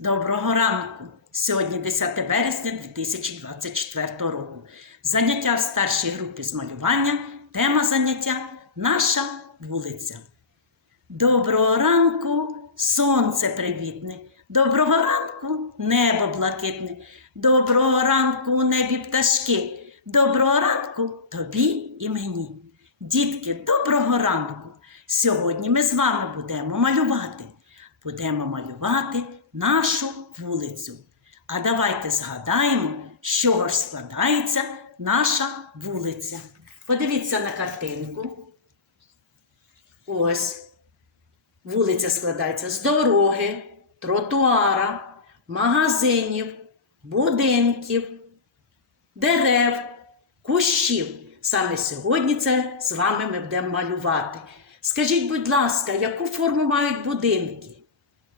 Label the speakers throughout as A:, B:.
A: Доброго ранку! Сьогодні 10 вересня 2024 року. Заняття в старшій групі з малювання. Тема заняття наша вулиця. Доброго ранку, сонце привітне. Доброго ранку, небо блакитне. Доброго ранку, у небі пташки. Доброго ранку тобі і мені. Дітки, доброго ранку! Сьогодні ми з вами будемо малювати. Будемо малювати нашу вулицю. А давайте згадаємо, з чого ж складається наша вулиця. Подивіться на картинку. Ось. Вулиця складається з дороги, тротуара, магазинів, будинків, дерев, кущів. Саме сьогодні це з вами ми будемо малювати. Скажіть, будь ласка, яку форму мають будинки?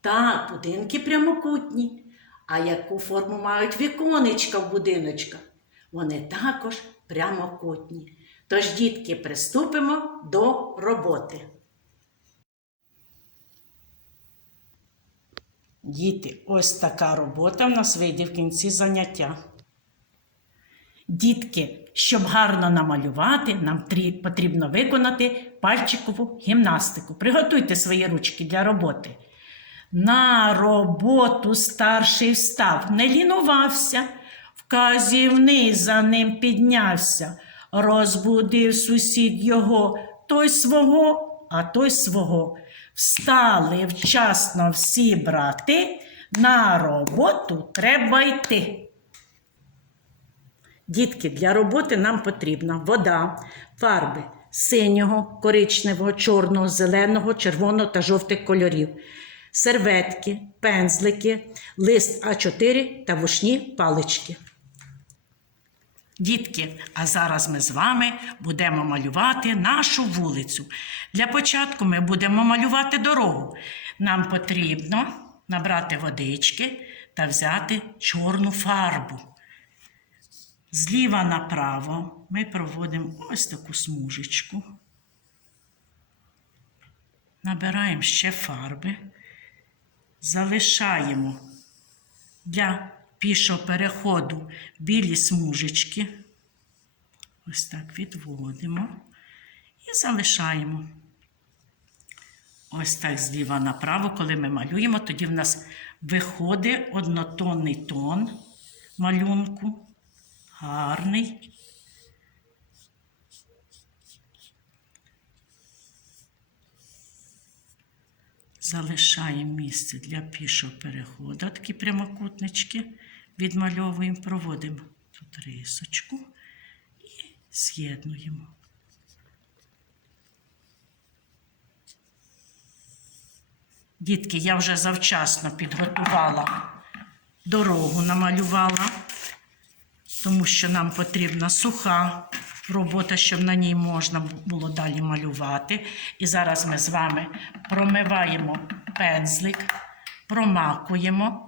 A: Так, будинки прямокутні. А яку форму мають віконечка в будиночках? Вони також прямокутні. Тож, дітки, приступимо до роботи. Діти, ось така робота в нас вийде в кінці заняття. Дітки, щоб гарно намалювати, нам потрібно виконати пальчикову гімнастику. Приготуйте свої ручки для роботи. На роботу старший встав, не лінувався, вказівний за ним піднявся, розбудив сусід його, той свого, а той свого. Встали вчасно всі брати, на роботу треба йти. Дітки, для роботи нам потрібна вода, фарби синього, коричневого, чорного, зеленого, червоного та жовтих кольорів, серветки, пензлики, лист А4 та вушні палички. Дітки, а зараз ми з вами будемо малювати нашу вулицю. Для початку ми будемо малювати дорогу. Нам потрібно набрати водички та взяти чорну фарбу. Зліва направо ми проводимо ось таку смужечку. Набираємо ще фарби, залишаємо для пішого переходу білі смужечки. Ось так відводимо і залишаємо. Ось так зліва направо, коли ми малюємо, тоді в нас виходить однотонний тон малюнку. Гарний. Залишаємо місце для пішого переходу. Такі прямокутнички відмальовуємо, проводимо тут рисочку і з'єднуємо. Дітки, я вже завчасно підготувала дорогу, намалювала тому що нам потрібна суха робота, щоб на ній можна було далі малювати. І зараз ми з вами промиваємо пензлик, промакуємо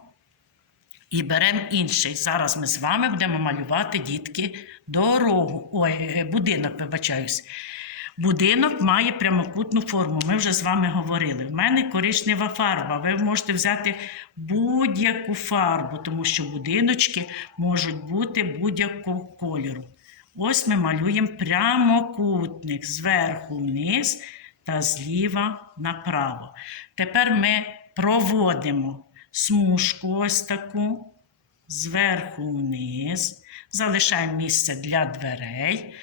A: і беремо інший. Зараз ми з вами будемо малювати дітки дорогу. Ой, е, будинок, вибачаюсь. Будинок має прямокутну форму. Ми вже з вами говорили. В мене коричнева фарба. Ви можете взяти будь-яку фарбу, тому що будиночки можуть бути будь-якого кольору. Ось ми малюємо прямокутник зверху вниз та зліва направо. Тепер ми проводимо смужку ось таку зверху вниз, залишаємо місце для дверей.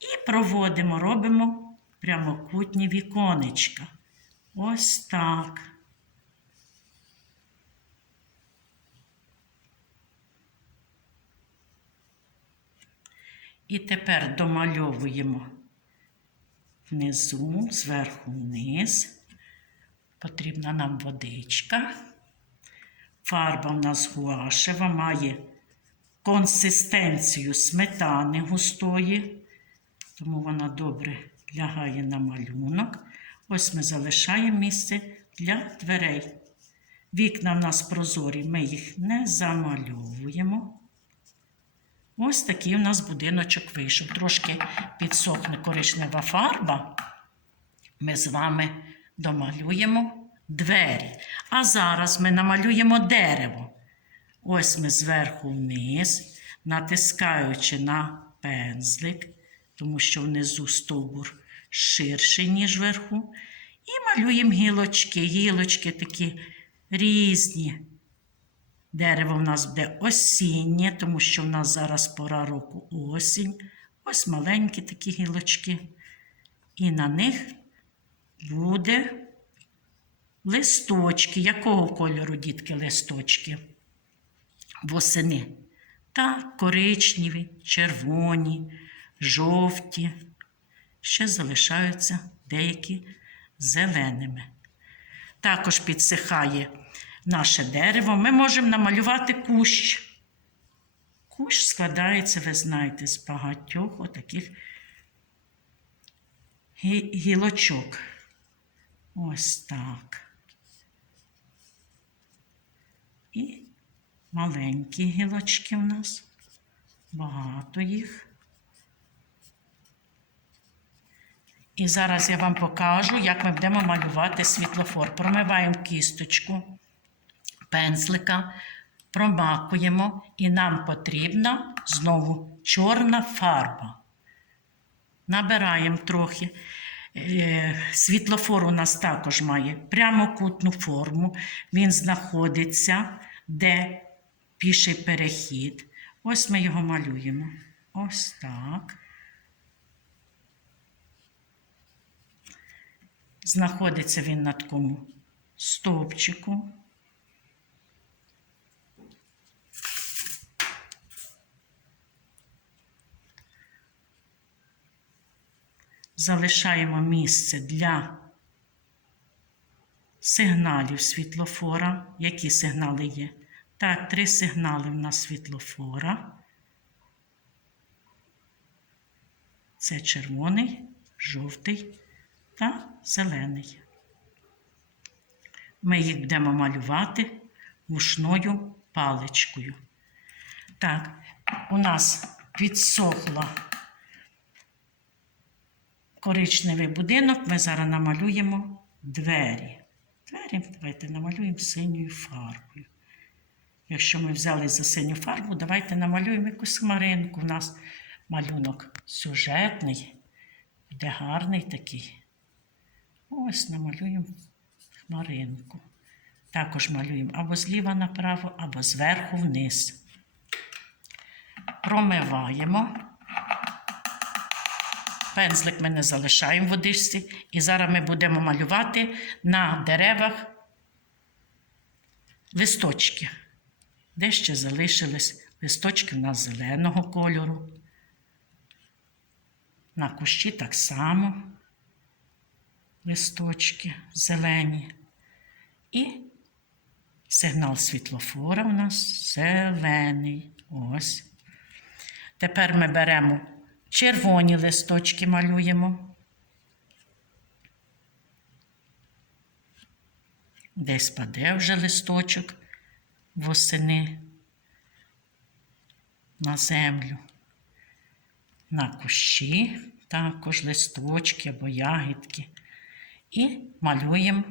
A: І проводимо, робимо прямокутні віконечка. Ось так. І тепер домальовуємо внизу, зверху вниз. Потрібна нам водичка. Фарба в нас гуашева, має консистенцію сметани густої тому вона добре лягає на малюнок. Ось ми залишаємо місце для дверей. Вікна в нас прозорі, ми їх не замальовуємо. Ось такий у нас будиночок вийшов. Трошки підсохне коричнева фарба. Ми з вами домалюємо двері. А зараз ми намалюємо дерево. Ось ми зверху вниз, натискаючи на пензлик, тому що внизу стовбур ширший, ніж вверху. І малюємо гілочки. Гілочки такі різні. Дерево в нас буде осіннє, тому що в нас зараз пора року осінь. Ось маленькі такі гілочки. І на них буде листочки. Якого кольору, дітки, листочки? Восени. Так, коричневі, червоні, жовті. Ще залишаються деякі зеленими. Також підсихає наше дерево. Ми можемо намалювати кущ. Кущ складається, ви знаєте, з багатьох отаких гілочок. Ось так. І маленькі гілочки в нас. Багато їх. І зараз я вам покажу, як ми будемо малювати світлофор. Промиваємо кісточку пензлика, промакуємо, і нам потрібна знову чорна фарба. Набираємо трохи. Е, Світлофор у нас також має прямокутну форму. Він знаходиться, де піший перехід. Ось ми його малюємо. Ось так. Знаходиться він на такому стовпчику. Залишаємо місце для сигналів світлофора. Які сигнали є? Так, три сигнали в нас світлофора. Це червоний, жовтий та зелений. Ми їх будемо малювати вушною паличкою. Так, у нас підсохла коричневий будинок. Ми зараз намалюємо двері. Двері давайте намалюємо синьою фарбою. Якщо ми взяли за синю фарбу, давайте намалюємо якусь хмаринку. У нас малюнок сюжетний, буде гарний такий. Ось намалюємо хмаринку. Також малюємо або зліва направо, або зверху вниз. Промиваємо. Пензлик ми не залишаємо в водичці. І зараз ми будемо малювати на деревах листочки. Де ще залишились листочки в нас зеленого кольору. На кущі так само листочки зелені. І сигнал світлофора у нас зелений. Ось. Тепер ми беремо червоні листочки, малюємо. Десь паде вже листочок восени на землю. На кущі також листочки або ягідки. І малюємо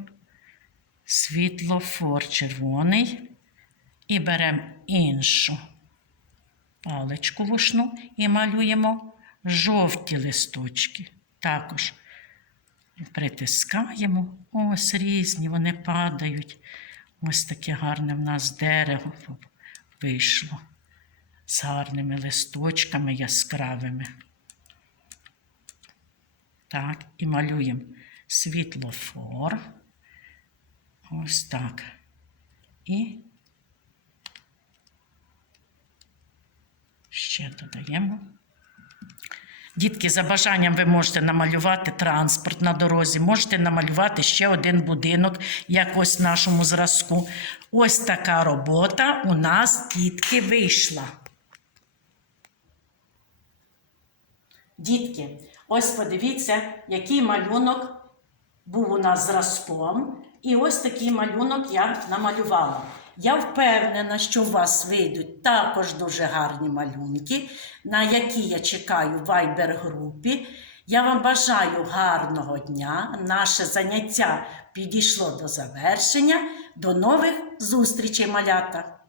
A: світлофор червоний і беремо іншу паличку вушну і малюємо жовті листочки. Також притискаємо. Ось різні, вони падають. Ось таке гарне в нас дерево вийшло з гарними листочками яскравими. Так, і малюємо світлофор. Ось так. І ще додаємо. Дітки, за бажанням ви можете намалювати транспорт на дорозі, можете намалювати ще один будинок, як ось в нашому зразку. Ось така робота у нас, дітки, вийшла. Дітки, ось подивіться, який малюнок був у нас зразком. І ось такий малюнок я намалювала. Я впевнена, що у вас вийдуть також дуже гарні малюнки, на які я чекаю в Viber групі. Я вам бажаю гарного дня. Наше заняття підійшло до завершення. До нових зустрічей, малята!